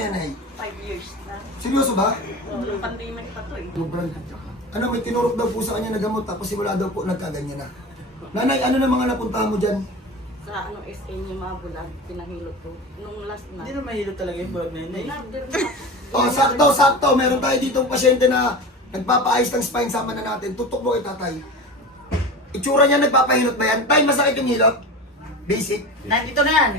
na yan, ay? 5 years na. Seryoso ba? Nung pandemic pa to eh. Sobrang. Ano, may tinurok daw po sa kanya na gamot, tapos simula daw po nagkaganyan na. Nanay, ano na mga napuntahan mo dyan? Sa SA niya mga bulag, pinahilot ko. Nung last na. Hindi na mahilot talaga yung bulag na yun eh. Binabder na ako. Oh, sakto. Meron tayo ditong pasyente na nagpapaayos ng spine, sama na natin. Tutok mo kay tatay. Itsura niya nagpapahilot ba yan? Tay, masakit yung hilot? Basic. Nandito na yan!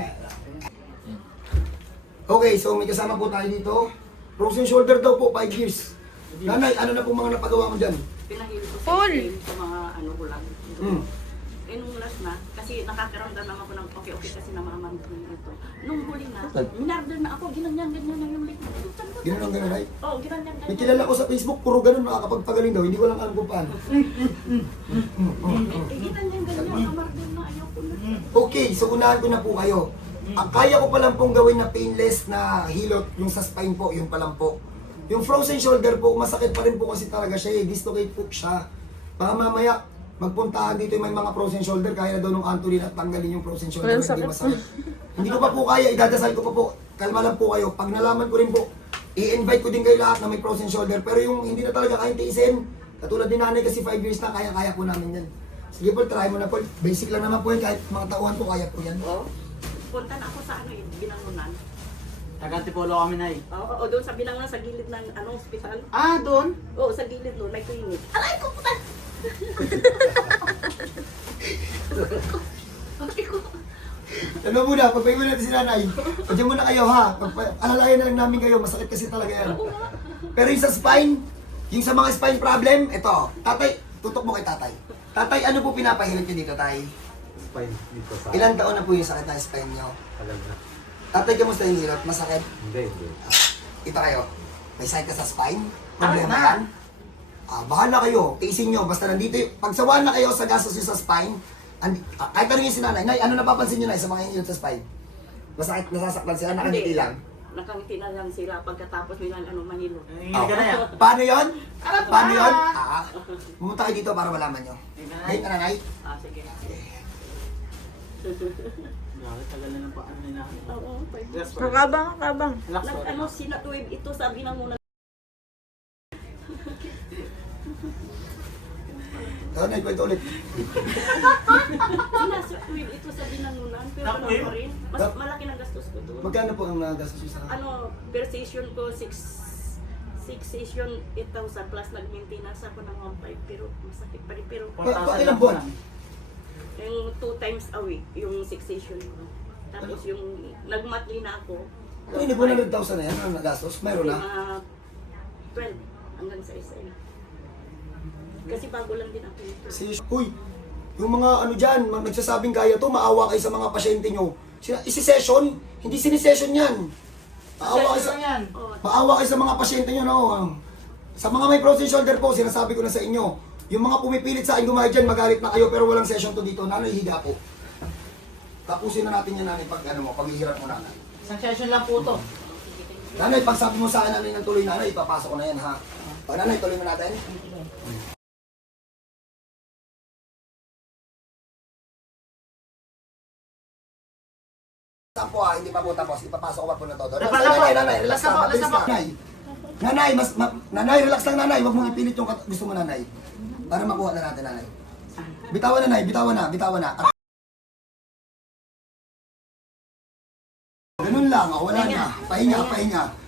Okay, so may kasama po tayo dito. Frozen shoulder daw po, 5 years. Nanay, ano na po mga napagawa mo dyan? Pinahilot ko Paul! sa mga ano bulag. Hmm. Eh nung last na, kasi nakakaramdam lang ako ng okay kasi namaman ko ito. Nung huli na, minarder na ako, ganyan na yung leg. Ganun, ay. Oo, ganyan. May kilala ko sa Facebook, puro ganun, nakakapagpagaling daw. Hindi ko lang alam kung paano. Eh, ganyan, kamarder na, ayoko na. Okay, so unahan ko na po kayo. Ang kaya ko pa lang pong gawin na painless na hilot, yung sa spine po, yung pa lang po. Yung frozen shoulder po, masakit pa rin po kasi talaga siya, dislocate po siya. Baka mamaya, magpuntahan dito yung may mga frozen shoulder, kaya daw nung Anthony at tanggalin yung frozen shoulder, hindi masakit. Hindi ko pa po kaya, idadasal ko pa po. Kalma lang po kayo. Pag nalaman ko rin po, i-invite ko din kayo lahat na may frozen shoulder. Pero yung hindi na talaga kayang tiisin, katulad ni nanay kasi 5 years na, kaya po namin yan. Sige po, try mo na po. Basic lang naman po yan, kahit mga tauhan po, kaya po yan. Oo. Punta na ako sa ano eh, Binangunan. Taga-Antipolo kami na eh. Oo, doon sa Binangunan, sa gilid ng anong hospital. Ah, doon? Oo, sa gilid doon, may clinic. Alay ko, puta! Alay ko. Ano muna, pagpahin mo natin si nanay. Pagyan muna kayo ha. Alalayan na lang namin kayo, masakit kasi talaga yan. Pero yung sa spine, yung sa mga spine problem, ito. Tatay, tutok mo kay tatay. Tatay, ano po pinapahilot nyo dito, tay? Spine dito sa... Ilang taon na po yung sakit ng spine nyo? Alam na. Tatay, kamusta yung hirap? Masakit? Hindi. Ito kayo. May sakit ka sa spine? Problema yan? Bahala kayo. Tiisin nyo. Basta nandito yung... Pagsawaan na kayo sa gastos nyo sa spine, kahit ano yung si nanay, Nay, ano napapansin nyo na sa mga hinilot sa spine? Masakit, nasasaktan sila, nakangiti lang. Nakangiti na lang sila pagkatapos nilang ano, mahilo. Nanginginig ka na yan. Paano yun? Paano yun? Pumunta kayo dito para malaman nyo. Nay, nanay? Sige. Grabe, tagal na ng paano nila. Oo, Yes, Kakabang. Relax pa. ano, sinatuwid ito sa Binangunan. Nay, kwento ulit. Sinatuwid ito sa Binangunan, pero ano pa rin. Mas malaki na gastos ko doon. Magkano po ang nagastos nyo sa... Ano, per session ko, 6 session, 8,000 plus nag-maintenance ako ng 1,500 pero masakit pa rin. Pero Ilang buwan? yung 2 times a week, yung 6 session ko. Tapos yung nag-monthly na ako. Hindi po na 1,000 na yan, ang nagastos? Mayroon na? 12 hanggang sa isa. Kasi bago lang din ako ito. Uy, yung mga ano dyan, mga nagsasabing kaya to, maawa kayo sa mga pasyente nyo. Isi-session? Hindi sinisession yan. Maawa kayo sa... Oh, Maawa kayo sa mga pasyente nyo, no? Sa mga may frozen shoulder po, sinasabi ko na sa inyo, yung mga pumipilit sa akin gumaya dyan, magalit na kayo, pero walang session to dito. Nanay, higa po. Tapusin na natin yan, nanay, pag ano mo, paghihirap mo, nanay. Isang session lang po to. Nanay, pag sabi mo sa akin, nanay, ng tuloy, nanay, ipapasok ko na yan, ha? O, nanay, tuloy mo natin. Saan po, hindi pa po tapos, ipapasok ko pa po na todo. Nanay, relax lang, mabilis na. Nanay, nanay, relax lang, nanay, huwag mong ipilit yung gusto mo, nanay. Para makuha na natin, nanay. Bitawan na, nanay, bitawan na. Ganun lang, wala na. Pahinga.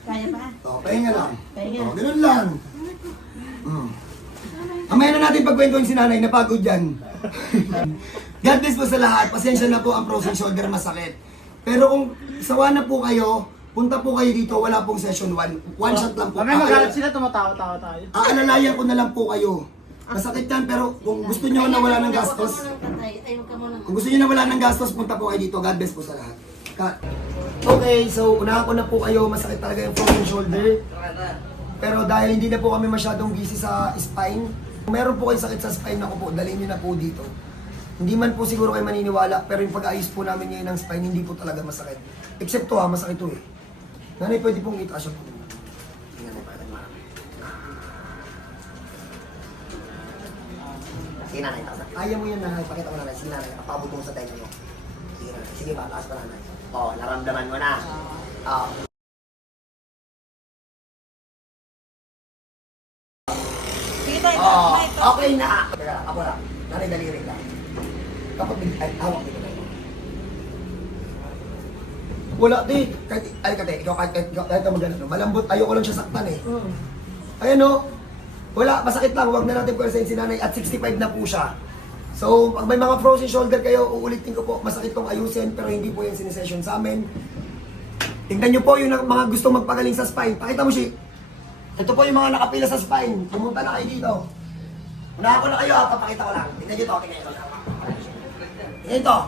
Kaya pa? Pahinga lang. Ganun lang. Mamaya na natin pagkwentuhin si nanay, napagod yan. God bless po sa lahat. Pasensya na po ang frozen shoulder, masakit. Pero kung sawa na po kayo, punta po kayo dito, wala pong session 1. One shot lang po. Mamaya magalit sila, tumatawa-tawa tayo. Aalalayan ko na lang po kayo. Masakit yan, pero kung gusto nyo na wala ng gastos, kung gusto nyo na wala ng gastos, punta po kayo dito. God bless po sa lahat. Okay, so unahan ko na po kayo, masakit talaga yung frozen shoulder. Pero dahil hindi na po kami masyadong busy sa spine, kung meron po kayo sakit sa spine na po, dalhin nyo na po dito. Hindi man po siguro kayo maniniwala, pero yung pag-ayos po namin ngayon ng spine, hindi po talaga masakit. Except to masakit to eh. Nanay, pwede pong itaas siya po. Tingnan mo, parang marami. Sige nanay, taas na. Kaya mo yun nanay, pakita mo nanay. Sige nanay, nakapabot mo sa tenga mo. Sige nanay, sige ba, taas pa nanay. Oo, naramdaman mo na. Oo, okay na. Teka, ako lang. Nanay, daliri lang. Kapag ay, hawak dito tayo. Wala, di. Kahit, ay, kahit ka magano. Malambot, ayoko lang siya saktan eh. Ayan o. Wala, masakit lang. Huwag na natin pwersahin si nanay. At 65 na po siya. So, pag may mga frozen shoulder kayo, uulitin ko po, masakit tong ayusin, pero hindi po yan sinesession sa amin. Tingnan nyo po yung mga gusto magpagaling sa spine. Pakita mo siya. Ito po yung mga nakapila sa spine. Pumunta na kayo dito. Unahan ko na kayo, papakita ko lang. Tingnan nyo to, tingnan nyo to. Tingnan nyo to.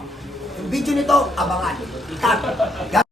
Yung video nito, abangan. Cut.